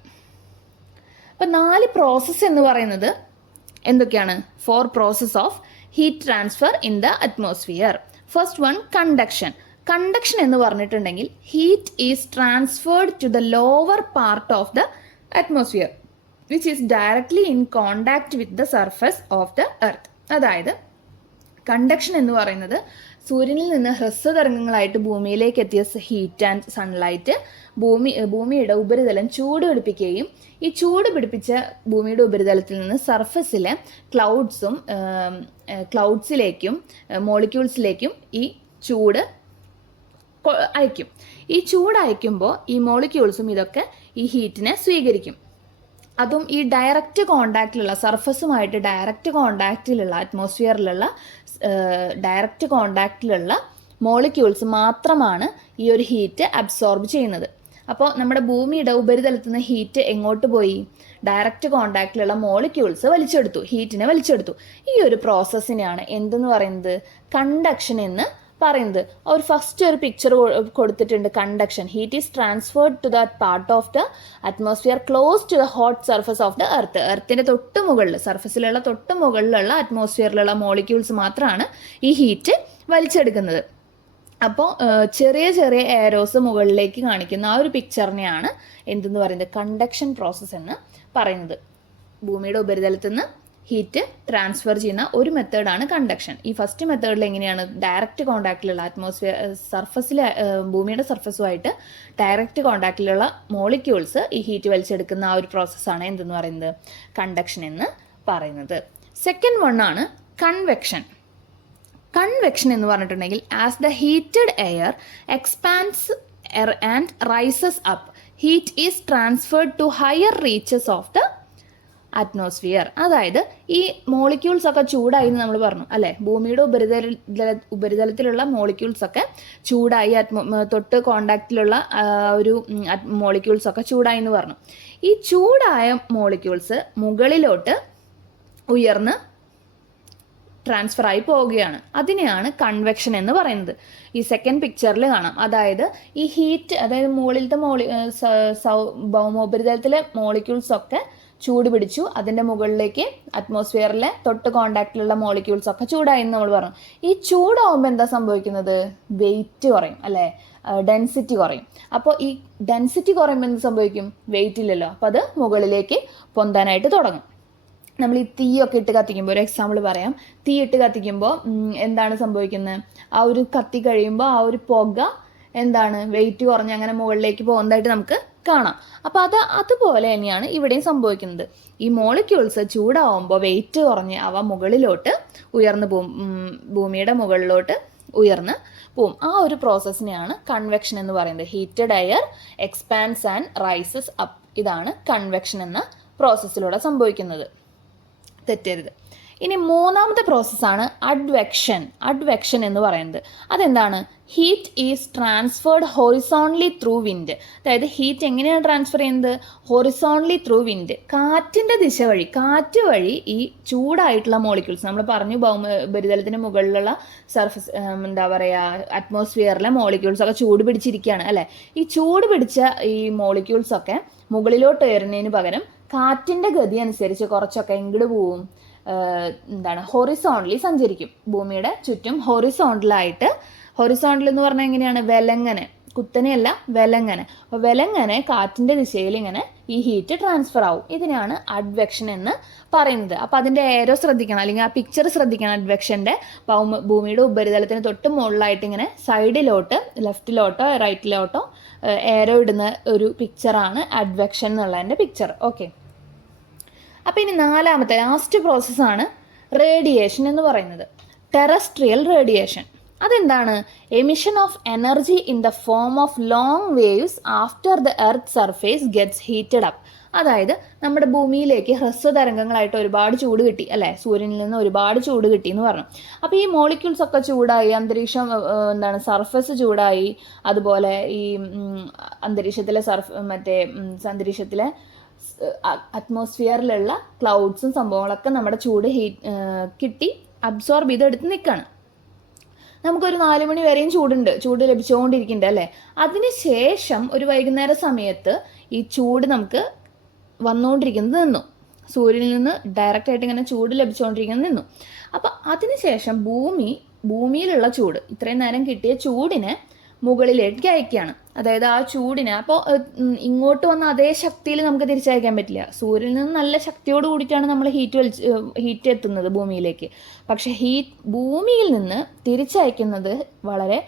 അപ്പം 4 പ്രോസസ്സ് എന്ന് പറയുന്നത് എന്തൊക്കെയാണ്? 4 process of heat transfer in the atmosphere. First one, conduction. Conduction എന്ന് പറഞ്ഞിട്ടുണ്ടെങ്കിൽ heat is transferred to the lower part of the atmosphere which is directly in contact with the surface of the earth. അതായത് conduction എന്ന് പറയുന്നത് സൂര്യനിൽ നിന്ന് ഹ്രസ്വതരംഗങ്ങളായിട്ട് ഭൂമിയിലേക്ക് എത്തിയ heat and sunlight ഭൂമിയുടെ ഉപരിതലം ചൂട് പിടിപ്പിക്കുകയും ഈ ചൂട് പിടിപ്പിച്ച ഭൂമിയുടെ ഉപരിതലത്തിൽ നിന്ന് സർഫസിലെ ക്ലൗഡ്സിലേക്കും മോളിക്യൂൾസിലേക്കും ഈ ചൂട് അയക്കും. ഈ ചൂട് അയക്കുമ്പോൾ ഈ മോളിക്യൂൾസും ഇതൊക്കെ ഈ ഹീറ്റിനെ സ്വീകരിക്കും. അതും ഈ ഡയറക്റ്റ് കോണ്ടാക്റ്റിലുള്ള, സർഫസുമായിട്ട് ഡയറക്റ്റ് കോണ്ടാക്റ്റിലുള്ള, അറ്റ്മോസ്ഫിയറിലുള്ള ഡയറക്റ്റ് കോണ്ടാക്റ്റിലുള്ള മോളിക്യൂൾസ് മാത്രമാണ് ഈ ഒരു ഹീറ്റ് അബ്സോർബ് ചെയ്യുന്നത്. അപ്പോൾ നമ്മുടെ ഭൂമിയുടെ ഉപരിതലത്തിൽ നിന്ന് ഹീറ്റ് എങ്ങോട്ട് പോയി? ഡയറക്റ്റ് കോണ്ടാക്റ്റിലുള്ള മോളിക്യൂൾസ് വലിച്ചെടുത്തു, ഹീറ്റിനെ വലിച്ചെടുത്തു. ഈ ഒരു പ്രോസസ്സിനെയാണ് എന്തെന്ന് പറയുന്നത്? കണ്ടക്ഷൻ എന്ന് പറയുന്നത്. ഒരു ഫസ്റ്റ് ഒരു പിക്ചർ കൊടുത്തിട്ടുണ്ട്. Conduction, heat is transferred to that part of the atmosphere close to the hot surface of the earth. എർത്തിന്റെ തൊട്ട് മുകളിൽ, സർഫസിലുള്ള തൊട്ട് മുകളിലുള്ള അറ്റ്മോസ്ഫിയറിലുള്ള മോളിക്യൂൾസ് മാത്രമാണ് ഈ ഹീറ്റ് വലിച്ചെടുക്കുന്നത്. അപ്പോൾ ചെറിയ ചെറിയ എയറോസ് മുകളിലേക്ക് കാണിക്കുന്ന ആ ഒരു പിക്ചറിനെയാണ് എന്തെന്ന് പറയുന്നത്? കണ്ടക്ഷൻ പ്രോസസ്സ് എന്ന് പറയുന്നത്. ഭൂമിയുടെ ഉപരിതലത്തിൽ നിന്ന് ഹീറ്റ് ട്രാൻസ്ഫർ ചെയ്യുന്ന ഒരു മെത്തേഡാണ് കണ്ടക്ഷൻ. ഈ ഫസ്റ്റ് മെത്തേഡിൽ എങ്ങനെയാണ് ഡയറക്റ്റ് കോണ്ടാക്റ്റിലുള്ള സർഫസിൽ ഭൂമിയുടെ സർഫസുമായിട്ട് ഡയറക്റ്റ് കോണ്ടാക്റ്റിലുള്ള മോളിക്യൂൾസ് ഈ ഹീറ്റ് വലിച്ചെടുക്കുന്ന ആ ഒരു പ്രോസസ്സാണ് എന്തെന്ന് പറയുന്നത്, കണ്ടക്ഷൻ എന്ന് പറയുന്നത്. സെക്കൻഡ് വൺ ആണ് കൺവെക്ഷൻ. കൺവെക്ഷൻ എന്ന് പറഞ്ഞിട്ടുണ്ടെങ്കിൽ as the heated air expands and rises up heat is transferred to higher reaches of the atmosphere. അതായത് ഈ മോളിക്യൂൾസ് ഒക്കെ ചൂടായി എന്ന് നമ്മൾ പറഞ്ഞു അല്ലെ, ഭൂമിയുടെ ഉപരിതലത്തിലുള്ള മോളിക്യൂൾസ് ഒക്കെ ചൂടായി, തൊട്ട് കോണ്ടാക്റ്റിലുള്ള ഒരു മോളിക്യൂൾസ് ഒക്കെ ചൂടായി എന്ന് പറഞ്ഞു. ഈ ചൂടായ മോളിക്യൂൾസ് മുകളിലോട്ട് ഉയർന്ന് ട്രാൻസ്ഫർ ആയി പോവുകയാണ്. അതിനെയാണ് കൺവെക്ഷൻ എന്ന് പറയുന്നത്. ഈ സെക്കൻഡ് പിക്ചറിൽ കാണാം. അതായത് ഈ ഹീറ്റ്, അതായത് മുകളിലത്തെ ഭൗമോപരിതലത്തിലെ മോളിക്യൂൾസ് ഒക്കെ ചൂട് പിടിച്ചു, അതിൻ്റെ മുകളിലേക്ക് അറ്റ്മോസ്ഫിയറിലെ തൊട്ട് കോണ്ടാക്റ്റിലുള്ള മോളിക്യൂൾസ് ഒക്കെ ചൂടായി എന്ന് നമ്മൾ പറഞ്ഞു. ഈ ചൂടാവുമ്പോൾ എന്താ സംഭവിക്കുന്നത്, വെയിറ്റ് കുറയും അല്ലേ, ഡെൻസിറ്റി കുറയും. അപ്പോൾ ഈ ഡെൻസിറ്റി കുറയുമ്പോൾ എന്ത് സംഭവിക്കും, വെയിറ്റ് ഇല്ലല്ലോ, അപ്പോൾ അത് മുകളിലേക്ക് പൊന്താനായിട്ട് തുടങ്ങും. നമ്മൾ ഈ തീയൊക്കെ ഇട്ട് കത്തിക്കുമ്പോൾ, ഒരു എക്സാമ്പിൾ പറയാം, തീ ഇട്ട് കത്തിക്കുമ്പോൾ എന്താണ് സംഭവിക്കുന്നത്, ആ ഒരു കത്തി കഴിയുമ്പോൾ ആ ഒരു പുക എന്താണ് വെയിറ്റ് കുറഞ്ഞ് അങ്ങനെ മുകളിലേക്ക് പോകുന്നതായിട്ട് നമുക്ക് കാണാം. അപ്പോൾ അതുപോലെ തന്നെയാണ് ഇവിടെയും സംഭവിക്കുന്നത്. ഈ മോളിക്യൂൾസ് ചൂടാവുമ്പോൾ വെയിറ്റ് കുറഞ്ഞ് അവ മുകളിലോട്ട് ഉയർന്നു പോകും, ഭൂമിയുടെ മുകളിലോട്ട് ഉയർന്ന് പോവും. ആ ഒരു പ്രോസസ്സിനെയാണ് കൺവെക്ഷൻ എന്ന് പറയുന്നത്. Heated air expands and rises up, ഇതാണ് കൺവെക്ഷൻ എന്ന പ്രോസസ്സിലൂടെ സംഭവിക്കുന്നത്. തെറ്റരുത്. ഇനി മൂന്നാമത്തെ പ്രോസസ്സാണ് അഡ്വെക്ഷൻ. അഡ്വെക്ഷൻ എന്ന് പറയുന്നത് അതെന്താണ്, heat is transferred horizontally through wind. അതായത് ഹീറ്റ് എങ്ങനെയാണ് ട്രാൻസ്ഫർ ചെയ്യുന്നത്, ഹൊറിസോൺലി ത്രൂ വിൻഡ്, കാറ്റിൻ്റെ ദിശ വഴി, കാറ്റ് വഴി ഈ ചൂടായിട്ടുള്ള മോളിക്യൂൾസ്, നമ്മൾ പറഞ്ഞു ഉപരിതലത്തിന് മുകളിലുള്ള സർഫസ് എന്താ പറയുക അറ്റ്മോസ്ഫിയറിലെ മോളിക്യൂൾസ് ഒക്കെ ചൂട് പിടിച്ചിരിക്കുകയാണ് അല്ലേ. ഈ ചൂട് പിടിച്ച ഈ മോളിക്യൂൾസ് ഒക്കെ മുകളിലോട്ട് ഉയരുന്നതിന് പകരം കാറ്റിൻ്റെ ഗതി അനുസരിച്ച് കുറച്ചൊക്കെ എങ്ങോട്ട് പോവും, എന്താണ് ഹൊറിസോണ്ടലി സഞ്ചരിക്കും. ഭൂമിയുടെ ചുറ്റും ഹൊറിസോണ്ടലായിട്ട്, ഹൊറിസോണ്ടൽ എന്ന് പറഞ്ഞാൽ എങ്ങനെയാണ്, വിലങ്ങനെ, കുത്തനെയല്ല വിലങ്ങനെ. അപ്പോൾ വിലങ്ങനെ കാറ്റിൻ്റെ ദിശയിൽ ഇങ്ങനെ ഈ ഹീറ്റ് ട്രാൻസ്ഫർ ആവും. ഇതിനാണ് അഡ്വെക്ഷൻ എന്ന് പറയുന്നത്. അപ്പോൾ അതിൻ്റെ ഏരോ ശ്രദ്ധിക്കണം, അല്ലെങ്കിൽ ആ പിക്ചർ ശ്രദ്ധിക്കണം. അഡ്വെക്ഷൻ്റെ ഭൂമിയുടെ ഉപരിതലത്തിന് തൊട്ട് മുകളിലായിട്ട് ഇങ്ങനെ സൈഡിലോട്ട്, ലെഫ്റ്റിലോട്ടോ റൈറ്റിലോട്ടോ ഏരോ ഇടുന്ന ഒരു പിക്ചറാണ് അഡ്വെക്ഷൻ എന്നുള്ളതിൻ്റെ പിക്ചർ. ഓക്കെ. അപ്പോൾ ഇനി നാലാമത്തെ ലാസ്റ്റ് പ്രോസസ്സാണ് റേഡിയേഷൻ എന്ന് പറയുന്നത്. ടെറസ്ട്രിയൽ റേഡിയേഷൻ അതെന്താണ്, emission of energy in the form of long waves after the earth surface gets heated up. അതായത് നമ്മുടെ ഭൂമിയിലേക്ക് ഹ്രസ്വതരംഗങ്ങളായിട്ട് ഒരുപാട് ചൂട് കിട്ടി അല്ലേ, സൂര്യനിൽ നിന്ന് ഒരുപാട് ചൂട് കിട്ടി എന്ന് പറഞ്ഞു. അപ്പോൾ ഈ മോളിക്യൂൾസ് ഒക്കെ ചൂടായി, അന്തരീക്ഷം എന്താണ് സർഫസ് ചൂടായി, അതുപോലെ ഈ അന്തരീക്ഷത്തിലെ അന്തരീക്ഷത്തിലെ അറ്റ്മോസ്ഫിയറിലുള്ള ക്ലൗഡ്സും സംഭവങ്ങളൊക്കെ നമ്മുടെ ചൂട് കിട്ടി അബ്സോർബ് ചെയ്തെടുത്ത് നിൽക്കുകയാണ്. നമുക്കൊരു 4 മണി വരെയും ചൂട് ലഭിച്ചുകൊണ്ടിരിക്കുന്നുണ്ട് അല്ലേ. അതിനുശേഷം ഒരു വൈകുന്നേര സമയത്ത് ഈ ചൂട് നമുക്ക് വന്നുകൊണ്ടിരിക്കുന്നത് നിന്നു, സൂര്യനിൽ നിന്ന് ഡയറക്റ്റ് ആയിട്ട് ഇങ്ങനെ ചൂട് ലഭിച്ചുകൊണ്ടിരിക്കുന്നത് നിന്നു. അപ്പം അതിനുശേഷം ഭൂമിയിലുള്ള ചൂട്, ഇത്രയും നേരം കിട്ടിയ ചൂടിനെ മുകളിലേക്ക് അയക്കുകയാണ്. അതായത് ആ ചൂടിനെ, അപ്പോൾ ഇങ്ങോട്ട് വന്ന അതേ ശക്തിയിൽ നമുക്ക് തിരിച്ചയക്കാൻ പറ്റില്ല. സൂര്യനിൽ നിന്ന് നല്ല ശക്തിയോട് കൂടിയിട്ടാണ് നമ്മൾ ഹീറ്റ് എത്തുന്നത് ഭൂമിയിലേക്ക്. പക്ഷെ ഭൂമിയിൽ നിന്ന് തിരിച്ചയക്കുന്നത് വളരെ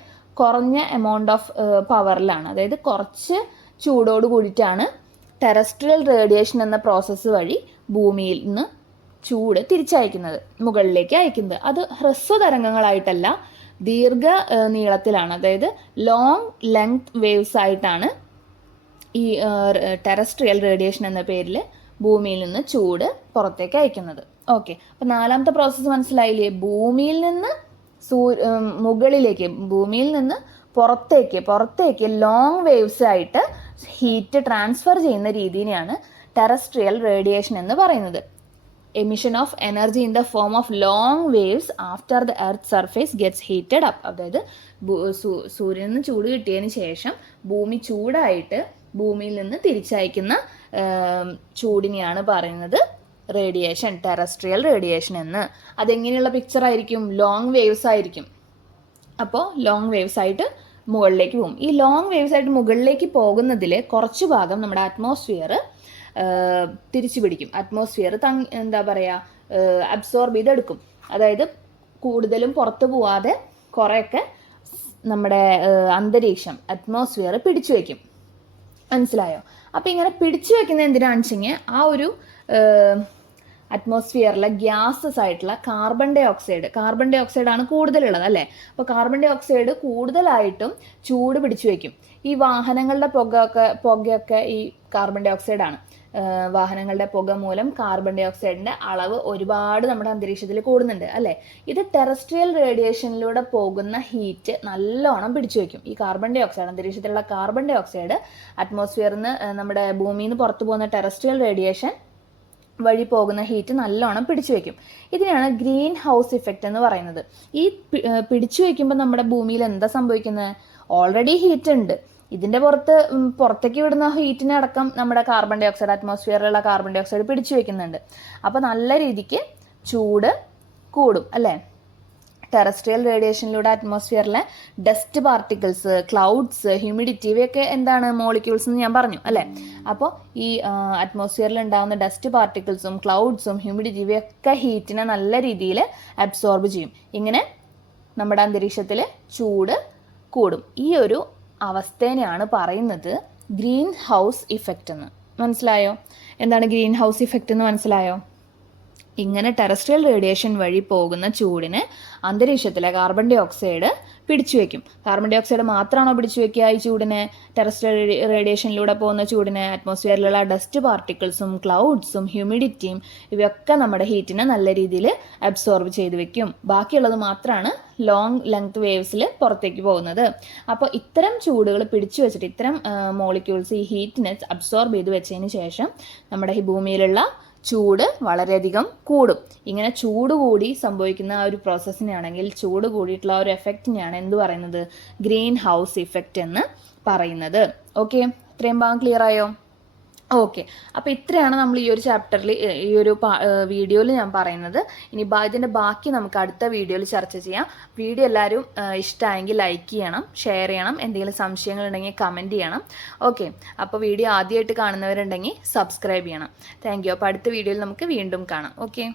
കുറഞ്ഞ എമൗണ്ട് ഓഫ് പവറിലാണ്. അതായത് കുറച്ച് ചൂടോട് കൂടിയിട്ടാണ് ടെറസ്ട്രിയൽ റേഡിയേഷൻ എന്ന പ്രോസസ്സ് വഴി ഭൂമിയിൽ നിന്ന് ചൂട് തിരിച്ചയക്കുന്നത്, മുകളിലേക്ക് അയക്കുന്നത്. അത് ഹ്രസ്വതരംഗങ്ങളായിട്ടല്ല, നീളത്തിലാണ്. അതായത് ലോങ് ലെങ്ത് വേവ്സ് ആയിട്ടാണ് ഈ ടെറസ്ട്രിയൽ റേഡിയേഷൻ എന്ന പേരിൽ ഭൂമിയിൽ നിന്ന് ചൂട് പുറത്തേക്ക് അയക്കുന്നത്. ഓക്കെ. അപ്പം നാലാമത്തെ പ്രോസസ്സ് മനസ്സിലായില്ലേ, ഭൂമിയിൽ നിന്ന് മുകളിലേക്ക്, ഭൂമിയിൽ നിന്ന് പുറത്തേക്ക് ലോങ് വേവ്സ് ആയിട്ട് ഹീറ്റ് ട്രാൻസ്ഫർ ചെയ്യുന്ന രീതിയാണ് ടെറസ്ട്രിയൽ റേഡിയേഷൻ എന്ന് പറയുന്നത്. Emission of energy in the form of long waves after the earth surface gets heated up. അതായത് സൂര്യനിൽ നിന്ന് ചൂട് കിട്ടിയതിന് ശേഷം ഭൂമി ചൂടായിട്ട് ഭൂമിയിൽ നിന്ന് തിരിച്ചയക്കുന്ന ചൂടിനെയാണ് പറയുന്നത് റേഡിയേഷൻ, ടെറസ്ട്രിയൽ റേഡിയേഷൻ എന്ന്. അതെങ്ങനെയുള്ള പിക്ചർ ആയിരിക്കും, ലോങ് വേവ്സ് ആയിരിക്കും. അപ്പോൾ ലോങ് വേവ്സ് ആയിട്ട് മുകളിലേക്ക് പോകും. ഈ ലോങ് വേവ്സ് ആയിട്ട് മുകളിലേക്ക് പോകുന്നതിൽ കുറച്ച് ഭാഗം നമ്മുടെ അറ്റ്മോസ്ഫിയർ തിരിച്ചു പിടിക്കും. അറ്റ്മോസ്ഫിയർ എന്താ പറയുക, അബ്സോർബ് ചെയ്തെടുക്കും. അതായത് കൂടുതലും പുറത്തു പോവാതെ കുറേയൊക്കെ നമ്മുടെ അന്തരീക്ഷം അറ്റ്മോസ്ഫിയർ പിടിച്ചു വയ്ക്കും. മനസ്സിലായോ? അപ്പം ഇങ്ങനെ പിടിച്ചു വെക്കുന്നത് എന്തിനാണെന്ന് വെച്ചെങ്കിൽ ആ ഒരു അറ്റ്മോസ്ഫിയറിലെ ഗ്യാസസ് ആയിട്ടുള്ള കാർബൺ ഡൈ ഓക്സൈഡ് ആണ് കൂടുതലുള്ളത് അല്ലേ. അപ്പോൾ കാർബൺ ഡൈ ഓക്സൈഡ് കൂടുതലായിട്ടും ചൂട് പിടിച്ചു വയ്ക്കും. ഈ വാഹനങ്ങളുടെ പുകയൊക്കെ ഈ കാർബൺ ഡൈ ഓക്സൈഡ് ആണ്. വാഹനങ്ങളുടെ പുക മൂലം കാർബൺ ഡൈ ഓക്സൈഡിന്റെ അളവ് ഒരുപാട് നമ്മുടെ അന്തരീക്ഷത്തിൽ കൂടുന്നുണ്ട് അല്ലേ. ഇത് ടെറസ്ട്രിയൽ റേഡിയേഷനിലൂടെ പോകുന്ന ഹീറ്റ് നല്ലോണം പിടിച്ചു വയ്ക്കും. ഈ കാർബൺ ഡൈ ഓക്സൈഡ്, അന്തരീക്ഷത്തിലുള്ള കാർബൺ ഡൈ ഓക്സൈഡ് അറ്റ്മോസ്ഫിയറിൽ നിന്ന് നമ്മുടെ ഭൂമിയിൽ നിന്ന് പുറത്തു പോകുന്ന ടെറസ്ട്രിയൽ റേഡിയേഷൻ വഴി പോകുന്ന ഹീറ്റ് നല്ലോണം പിടിച്ചു വയ്ക്കും. ഇതിനാണ് ഗ്രീൻ ഹൗസ് ഇഫക്റ്റ് എന്ന് പറയുന്നത്. ഈ പിടിച്ചു വയ്ക്കുമ്പോൾ നമ്മുടെ ഭൂമിയിൽ എന്താ സംഭവിക്കുന്നത്? ഓൾറെഡി ഹീറ്റ് ഉണ്ട്. ഇതിന്റെ പുറത്തേക്ക് വിടുന്ന ഹീറ്റിനെ അടക്കം നമ്മുടെ കാർബൺ ഡൈ ഓക്സൈഡ്, അറ്റ്മോസ്ഫിയറിലുള്ള കാർബൺ ഡൈ ഓക്സൈഡ് പിടിച്ചു വെക്കുന്നുണ്ട്. അപ്പോൾ നല്ല രീതിക്ക് ചൂട് കൂടും അല്ലേ. ടെറസ്ട്രിയൽ റേഡിയേഷനിലൂടെ അറ്റ്മോസ്ഫിയറിലെ ഡസ്റ്റ് പാർട്ടിക്കിൾസ്, ക്ലൗഡ്സ്, ഹ്യൂമിഡിറ്റി, ഇവയൊക്കെ എന്താണ്? മോളിക്യൂൾസ് എന്ന് ഞാൻ പറഞ്ഞു അല്ലേ. അപ്പോൾ ഈ അറ്റ്മോസ്ഫിയറിൽ ഉണ്ടാകുന്ന ഡസ്റ്റ് പാർട്ടിക്കിൾസും ക്ലൗഡ്സും ഹ്യൂമിഡിറ്റി ഇവയൊക്കെ ഹീറ്റിനെ നല്ല രീതിയിൽ അബ്സോർബ് ചെയ്യും. ഇങ്ങനെ നമ്മുടെ അന്തരീക്ഷത്തിൽ ചൂട് കൂടും. ഈ ഒരു അവസ്ഥേനെയാണ് പറയുന്നത് ഗ്രീൻ ഹൗസ് ഇഫക്റ്റ് എന്ന്. മനസ്സിലായോ? എന്താണ് ഗ്രീൻ ഹൗസ് ഇഫക്റ്റ് എന്ന് മനസ്സിലായോ? ഇങ്ങനെ ടെറസ്ട്രിയൽ റേഡിയേഷൻ വഴി പോകുന്ന ചൂടിന് അന്തരീക്ഷത്തിലെ കാർബൺ ഡൈ ഓക്സൈഡ് പിടിച്ചു വയ്ക്കും. കാർബൺ ഡൈ ഓക്സൈഡ് മാത്രമാണോ പിടിച്ചു വയ്ക്കുക ഈ ചൂടിന്? ടെറസ്ട്രിയൽ റേഡിയേഷനിലൂടെ പോകുന്ന ചൂടിന് അറ്റ്മോസ്ഫിയറിലുള്ള ഡസ്റ്റ് പാർട്ടിക്കിൾസും ക്ലൗഡ്സും ഹ്യൂമിഡിറ്റിയും ഇവയൊക്കെ നമ്മുടെ ഹീറ്റിനെ നല്ല രീതിയിൽ അബ്സോർബ് ചെയ്ത് വെക്കും. ബാക്കിയുള്ളത് മാത്രമാണ് ലോങ് ലെങ്ത് വേവ്സിൽ പുറത്തേക്ക് പോകുന്നത്. അപ്പോൾ ഇത്തരം ചൂടുകൾ പിടിച്ചു വെച്ചിട്ട് ഇത്തരം മോളിക്യൂൾസ് ഈ ഹീറ്റിനെ അബ്സോർബ് ചെയ്ത് വെച്ചതിന് ശേഷം നമ്മുടെ ഈ ഭൂമിയിലുള്ള ചൂട് വളരെയധികം കൂടും. ഇങ്ങനെ ചൂട് കൂടി സംഭവിക്കുന്ന ആ ഒരു പ്രോസസ്സിനെയാണെങ്കിൽ, ചൂട് കൂടിയിട്ടുള്ള ആ ഒരു എഫക്റ്റിനെയാണ് എന്ത് പറയുന്നത്? ഗ്രീൻ ഹൗസ് ഇഫക്റ്റ് എന്ന് പറയുന്നത്. ഓക്കെ, ഇത്രയും ഭാഗം ക്ലിയർ ആയോ? ഓക്കെ, അപ്പോൾ ഇത്രയാണ് നമ്മൾ ഈ ഒരു ചാപ്റ്ററിൽ, ഈ ഒരു വീഡിയോയിൽ ഞാൻ പറയുന്നത്. ഇനി ഇതിൻ്റെ ബാക്കി നമുക്ക് അടുത്ത വീഡിയോയിൽ ചർച്ച ചെയ്യാം. വീഡിയോ എല്ലാവരും ഇഷ്ടമായെങ്കിൽ ലൈക്ക് ചെയ്യണം, ഷെയർ ചെയ്യണം, എന്തെങ്കിലും സംശയങ്ങളുണ്ടെങ്കിൽ കമൻറ്റ് ചെയ്യണം. ഓക്കെ, അപ്പോൾ വീഡിയോ ആദ്യമായിട്ട് കാണുന്നവരുണ്ടെങ്കിൽ സബ്സ്ക്രൈബ് ചെയ്യണം. Thank you. അപ്പോൾ അടുത്ത വീഡിയോയിൽ നമുക്ക് വീണ്ടും കാണാം. ഓക്കെ.